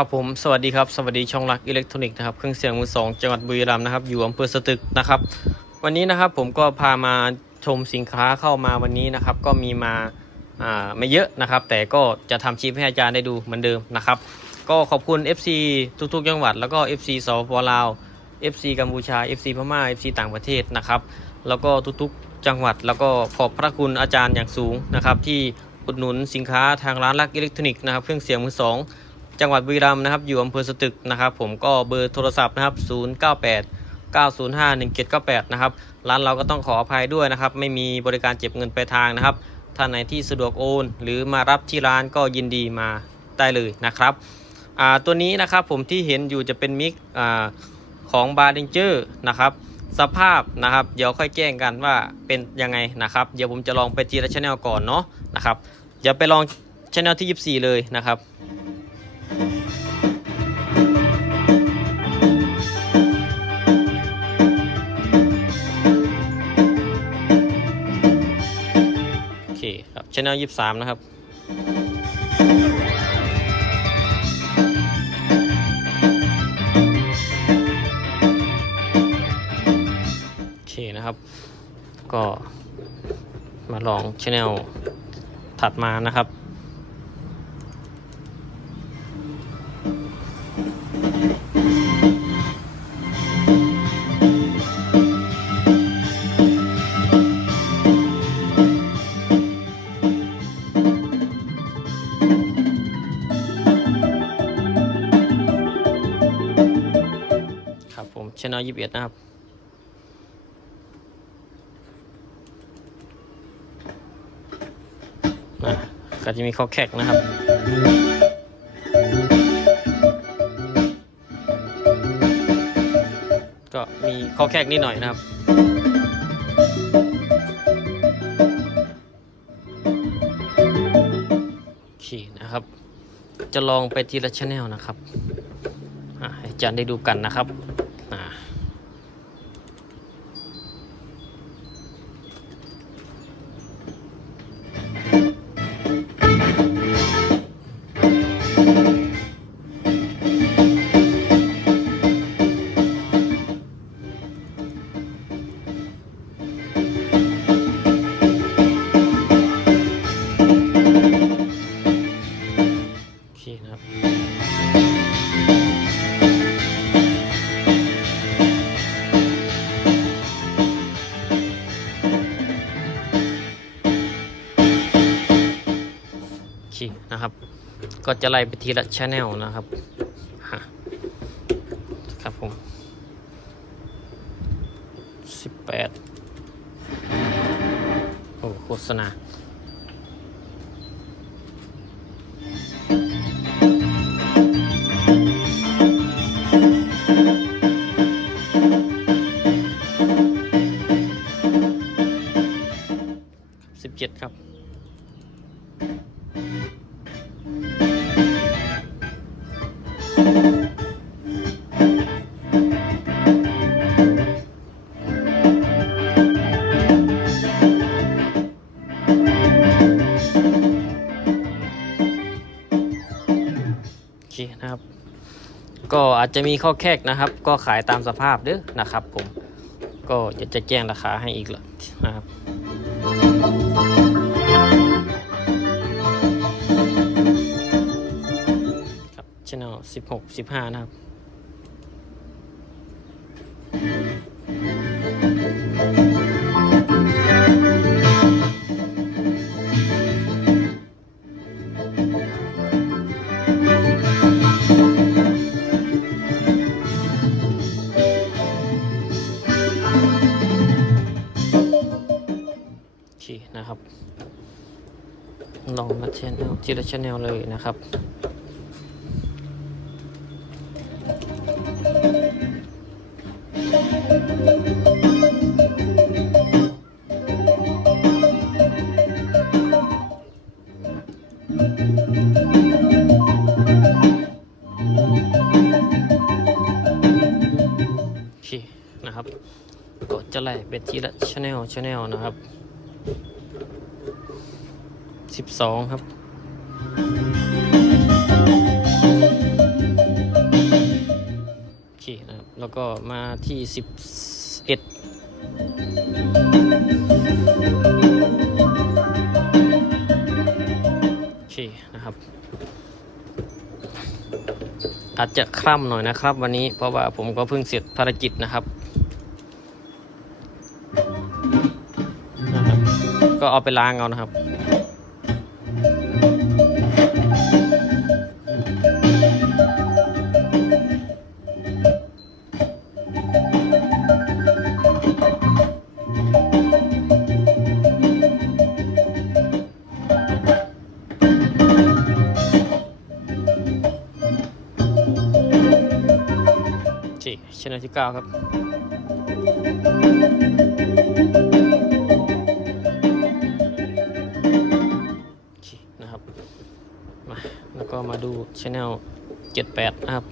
ครับผมสวัสดีครับสวัสดีช่องรักอิเล็กทรอนิกส์นะครับเครื่องเสียงมือสองจังหวัดบุรีรัมย์นะครับอยู่อำเภอสตึกนะครับวันนี้นะครับผมก็พามาชมสินค้าเข้ามาวันนี้นะครับก็มีมาอ่าไม่เยอะนะครับ แต่ก็จะทำคลิปให้อาจารย์ได้ดูเหมือนเดิมนะครับ ก็ขอบคุณ FC ทุกๆจังหวัด แล้วก็ FC สปปลาว FC กัมพูชา FC พม่า FC ต่างประเทศนะครับแล้วก็ทุกๆจังหวัด แล้วก็ขอบพระคุณอาจารย์อย่างสูงนะครับที่อุดหนุนสินค้าทางร้านรักอิเล็กทรอนิกส์นะครับเครื่องเสียงมือสอง จังหวัดบุรีรัมย์นะครับ อยู่อำเภอสตึกนะครับ ผมก็เบอร์โทรศัพท์นะครับ 098 905 1798 นะครับ ร้านเราก็ต้องขออภัยด้วยนะครับ ไม่มีบริการเก็บเงินปลายทางนะครับ ท่านไหนที่สะดวกโอน หรือมารับที่ร้านก็ยินดีมาได้เลยนะครับอ่าตัวนี้นะครับผมที่เห็นอยู่จะเป็นมิกอ่าของบาร์ดิงเจอร์นะครับ สภาพนะครับ เดี๋ยวค่อยแจ้งกันว่าเป็นยังไงนะครับ เดี๋ยวผมจะลองไปทีละชแนลก่อนเนาะนะครับเดี๋ยวไปลองชแนลที่ 24 เลยนะครับ โอเคครับช anel ยี่สามนะครับโอเคนะครับ ก็มาลองช anel ถัดมานะครับ ก็จะมีข้อแขกนะครับก็มีข้อแขกนิดหน่อยนะครับ โอเคนะครับ จะลองไปทีละชแนลนะครับ ให้อาจารย์ได้ดูกันนะครับ ก็จะไล่ไปทีละชแนลนะครับฮะครับผมสิบแปดโอ้โฆษณา เคนะครับ ก็อาจจะมีข้อแคกนะครับ ก็ขายตามสภาพเด้อนะครับ ผมก็จะจะแจ้งราคาให้อีกและนะครับครับช anel สิบหกสิบห้านะครับ มาชแนลทีละชแนลเลยนะครับ โอเคนะครับก็จะไล่เป็นทีละชแนลชาแนลนะครับสิบสองครับ แล้วก็มาที่สิบเอ็ดโอเคนะครับ อาจจะคร่ำหน่อยนะครับ วันนี้เพราะว่าผมก็เพิ่งเสร็จภารกิจนะครับนะครับก็เอาไปล้างเอานะครับ ชแนลที่9ครับ นะครับ มา แล้วก็มาดูชแนล78 นะครับ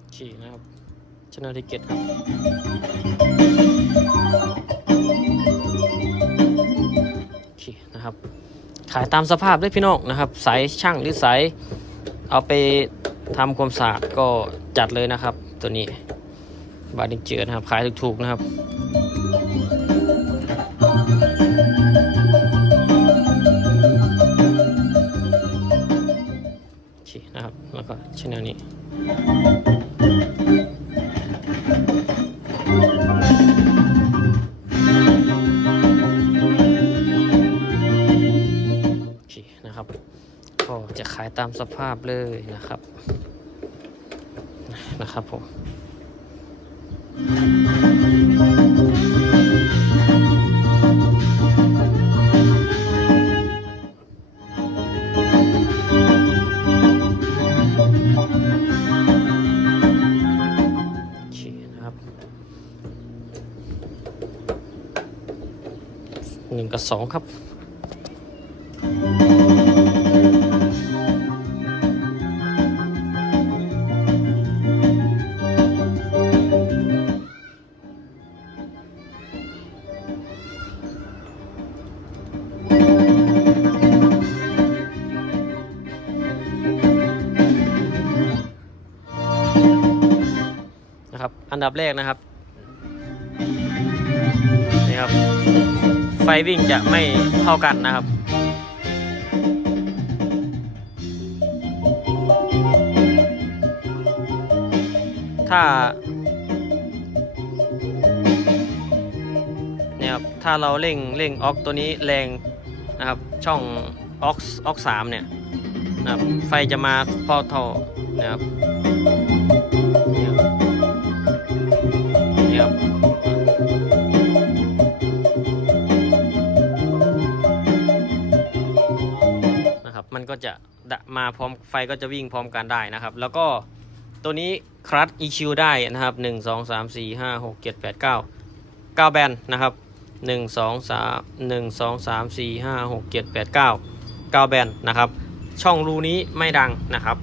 โอเคนะครับชแนลที่7ครับ ขายตามสภาพด้วยพี่น้องนะครับ สายช่างหรือสายเอาไปทำความสะอาดก็จัดเลยนะครับ ตัวนี้บาดิงเจอนะครับ ขายถูกๆนะครับนะครับ แล้วก็ชแนลนี้ายตามสภาพเลยนะครับนะครับผมโอเคครับหนึ่งกับสองครับ ดับแรกนะครับนี่ครับ ไฟวิ่งจะไม่เท่ากันนะครับถ้าเนี่ยครับถ้าเราเร่งเร่งออกตัวนี้แรงนะครับช่องออกออกสามเนี่ยนะครับไฟจะมาพอเท่านะครับ ก็จะมาพร้อมไฟก็จะวิ่งพร้อมกันได้นะครับ แล้วก็ตัวนี้คลัต EQ ได้นะครับ 1 2 3 4 5 6 7 8 9 9 แบนนะครับ 1 2 3 1 2 3 4 5 6 7 8 9 9 แบนนะครับ ช่องรูนี้ไม่ดังนะครับ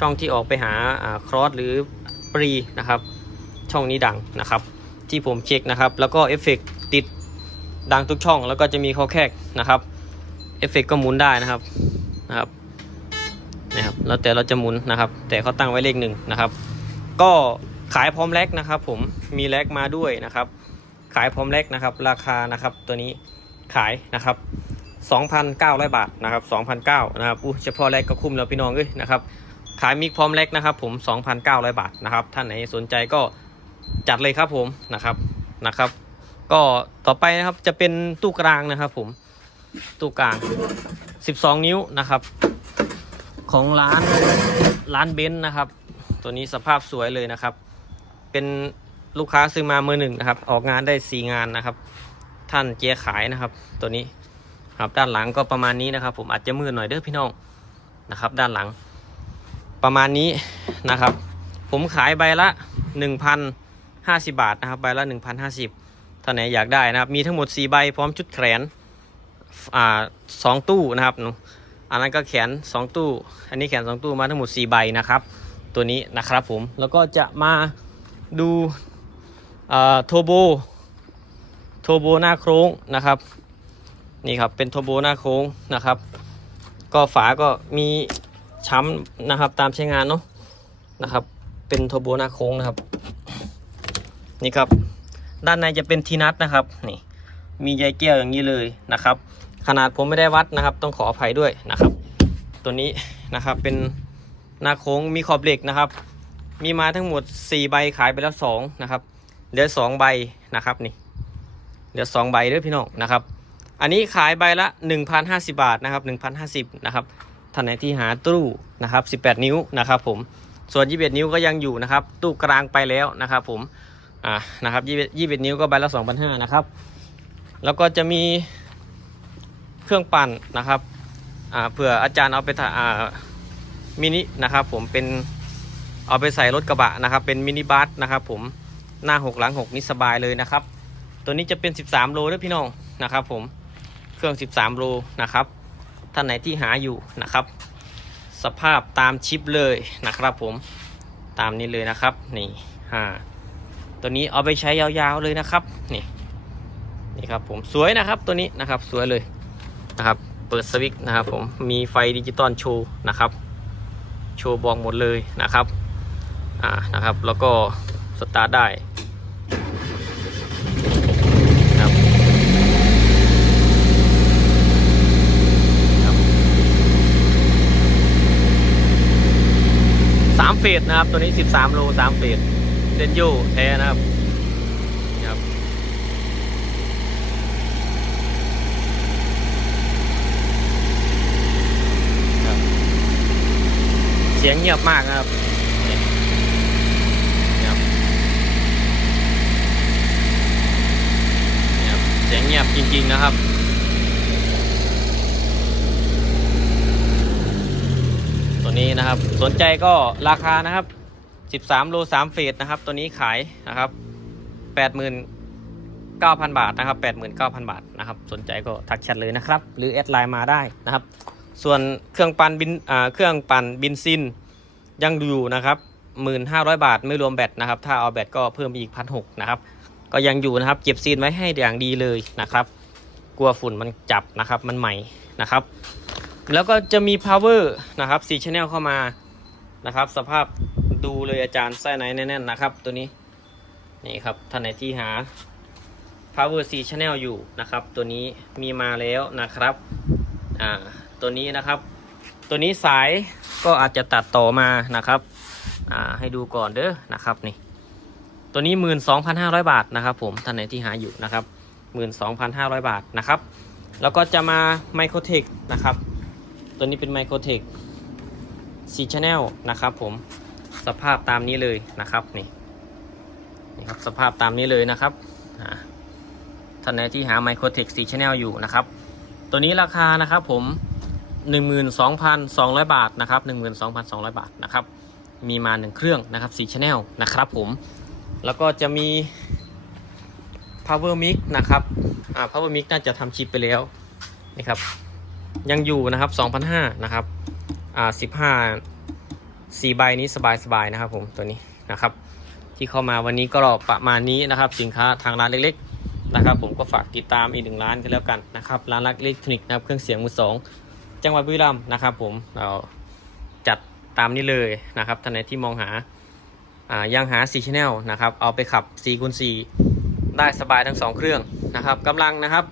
ช่องที่ออกไปหาครอสหรือปรีนะครับ ช่องนี้ดังนะครับ ที่ผมเช็คนะครับ แล้วก็เอฟเฟกติดดังทุกช่อง แล้วก็จะมีข้อแคกนะครับ เอฟเฟกก็หมุนได้นะครับ นะครับนะครับแล้วแต่เราจะหมุนนะครับ แต่เขาตั้งไว้เลขหนึ่งนะครับ ก็ขายพร้อมแลกนะครับ ผมมีแลกมาด้วยนะครับ ขายพร้อมแลกนะครับ ราคานะครับตัวนี้ขายนะครับ 2,900 บาทนะครับ2,900นะครับอู้เฉพาะแลกก็คุ้มแล้วพี่น้องเอ้ยนะครับขายมิกพร้อมแลกนะครับ ผม 2,900 บาทนะครับท่านไหนสนใจก็จัดเลยครับผมนะครับนะครับ ก็ต่อไปนะครับจะเป็นตู้กลางนะครับผม ตู้กลาง 12 นิ้วนะครับ ของร้านร้านเบนซ์นะครับ ตัวนี้สภาพสวยเลยนะครับ เป็นลูกค้าซื้อมามือหนึ่งนะครับ ออกงานได้ 4 งานนะครับ ท่านเจียขายนะครับ ตัวนี้ครับด้านหลังก็ประมาณนี้นะครับ ผมอาจจะมืดหน่อยเด้อพี่น้องนะครับ ด้านหลัง ประมาณนี้นะครับ ผมขายใบละ 1,050 บาทนะครับ ใบละ 1,050ท่านไหนอยากได้นะครับ มีทั้งหมด 4 ใบพร้อมชุดแขน อ่าสองตู้นะครับนอะอันนั้นก็แขนสองตู้ อันนี้แขนสองตู้มาทั้งหมดสี่ใบนะครับ ตัวนี้นะครับผม แล้วก็จะมาดูโทโบ โทโบหน้าโครงนะครับ นี่ครับ เป็นโทโบหน้าโค้งนะครับ ก็ฝาก็มีช้ำนะครับตามใช้งานเนาะ นะครับ เป็นโทโบหน้าโค้งนะครับ นี่ครับ ด้านในจะเป็นทีนัทนะครับ นี่ มีใยแก้วอย่างนี้เลยนะครับ ขนาดผมไม่ได้วัดนะครับ ต้องขออภัยด้วยนะครับ ตัวนี้นะครับเป็นหน้าโค้งมีขอบเหล็กนะครับ มีมาทั้งหมด 4 ใบขายไปแล้ว2นะครับเหลือ2ใบนะครับนี่เหลือ2ใบเด้อพี่น้องนะครับอันนี้ขายใบละ 1,050 บาทนะครับ1,050นะครับท่านไหนที่หาตู้นะครับ 18 นิ้วนะครับผมส่วน 21 นิ้วก็ยังอยู่นะครับ ตู้กลางไปแล้วนะครับผมอ่านะครับ21 21 นิ้วก็ใบละ2,500นะครับ แล้วก็จะมีเครื่องปั่นนะครับเผื่ออาจารย์เอาไปถ่ามินินะครับผมเป็นเอาไปใส่รถกระบะนะครับเป็นมินิบัสนะครับผมหน้า6หลัง6นี่สบายเลยนะครับ ตัวนี้จะเป็น 13 โลด้วยพี่น้องนะครับผมเครื่อง 13 โลนะครับท่านไหนที่หาอยู่นะครับ สภาพตามชิปเลยนะครับผมตามนี้เลยนะครับนี่อ่าตัวนี้เอาไปใช้ยาวๆเลยนะครับนี่ นี่ครับผมสวยนะครับตัวนี้นะครับสวยเลยนะครับ เปิดสวิตช์นะครับผมมีไฟดิจิตอลโชว์นะครับโชว์บอกหมดเลยนะครับอ่านะครับแล้วก็สตาร์ทได้ครับครับสามเฟสนะครับตัวนี้ 13 โลสามเฟสเดนโยแท้นะครับนี่ครับ ครับ เสียงเงียบมากนะครับนี่นี่ครับนี่ครับเสียงเงียบจริงๆนะครับตัวนี้นะครับสนใจก็ราคานะครับ 13 โล 3 เฟสนะครับ ตัวนี้ขายนะครับ 89,000 บาทนะครับ 89,000 บาทนะครับ สนใจก็ทักแชทเลยนะครับ หรือแอดไลน์มาได้นะครับ ส่วนเครื่องปั่นบินอ่าเครื่องปั่นบินซินยังอยู่นะครับ1,500 บาทไม่รวมแบตนะครับ ถ้าเอาแบตก็เพิ่มอีก1,600นะครับ ก็ยังอยู่นะครับ เก็บซีนไว้ให้อย่างดีเลยนะครับ กลัวฝุ่นมันจับนะครับ มันใหม่นะครับ แล้วก็จะมี power นะครับ4 channel เข้ามานะครับ สภาพดูเลยอาจารย์ไส้ไหนแน่นๆนะครับ ตัวนี้นี่ครับท่านไหนที่หา power 4 channel อยู่นะครับ ตัวนี้มีมาแล้วนะครับอ่า ตัวนี้นะครับ ตัวนี้สายก็อาจจะตัดต่อมานะครับอ่าให้ดูก่อนเด้อนะครับนี่ตัวนี้ 12,500 บาทนะครับ ผมท่านไหนที่หาอยู่นะครับ 12,500 บาทนะครับ แล้วก็จะมา Microtech นะครับ ตัวนี้เป็นไมโครเทคซีชแนลนะครับผมสภาพตามนี้เลยนะครับนี่นี่ครับสภาพตามนี้เลยนะครับท่านไหนที่หาไมโครเทคซีชแนลอยู่นะครับ ตัวนี้ราคานะครับผม 12,200 บาทนะครับ12,200 บาทนะครับ มีมา 1 เครื่องนะครับ4 channel นะครับผม แล้วก็จะมี power mix นะครับอ่า power mix น่าจะทำชิปไปแล้วนี่ครับ ยังอยู่นะครับ2,500นะครับอ่า15 4ใบนี้สบายๆนะครับผมตัวนี้นะครับที่เข้ามาวันนี้ก็ประมาณนี้นะครับสินค้าทางร้านเล็กๆนะครับผมก็ฝากติดตามอีกหนึ่งร้านกันแล้วกันนะครับร้านรักอิเล็กทรอนิกส์นะครับเครื่องเสียงมือสอง จังหวัดบุรีรัมย์นะครับ ผมเราจัดตามนี้เลยนะครับท่านไหนที่มองหาอ่ายังหา4 Channel นะครับเอาไปขับ4คูณ4ได้สบายทั้ง 2 เครื่องนะครับกำลังนะครับ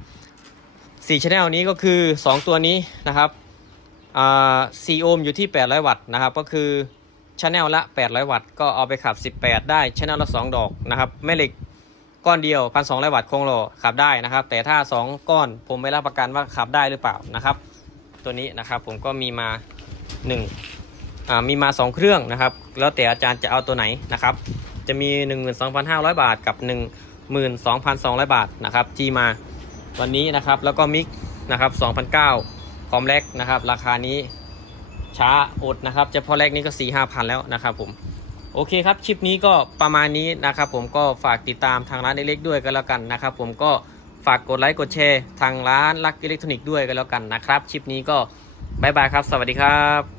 4 Channel นี้ก็คือ 2 ตัวนี้นะครับอ่า4โอห์มอยู่ที่ 800 วัตต์นะครับก็คือ Channel ละ 800 วัตต์ก็เอาไปขับ 18 ได้ Channel ละ 2 ดอกนะครับแม่เหล็กก้อนเดียว 1,200 วัตต์คงโลขับได้นะครับ แต่ถ้า 2 ก้อนผมไม่รับประกันว่าขับได้หรือเปล่านะครับ ตัวนี้นะครับผมก็มีมา1อ่ามีมา 2 เครื่องนะครับ แล้วแต่อาจารย์จะเอาตัวไหนนะครับ จะมี 12,500 บาทกับ 12,200 บาทนะครับที่มาวันนี้นะครับแล้วก็มิกนะครับ2,009คอมแรกนะครับราคานี้ช้าอดนะครับเฉพาะแรกนี้ก็4 5 0 0แล้วนะครับผมโอเคครับคลิปนี้ก็ประมาณนี้นะครับผมก็ฝากติดตามทางร้านเล็กๆด้วยกันแล้วกันนะครับผมก็ ฝากกดไลค์กดแชร์ ทางร้านลักอิเล็กทรอนิกส์ด้วยกันแล้วกันนะครับ คลิปนี้ก็บายบายครับ สวัสดีครับ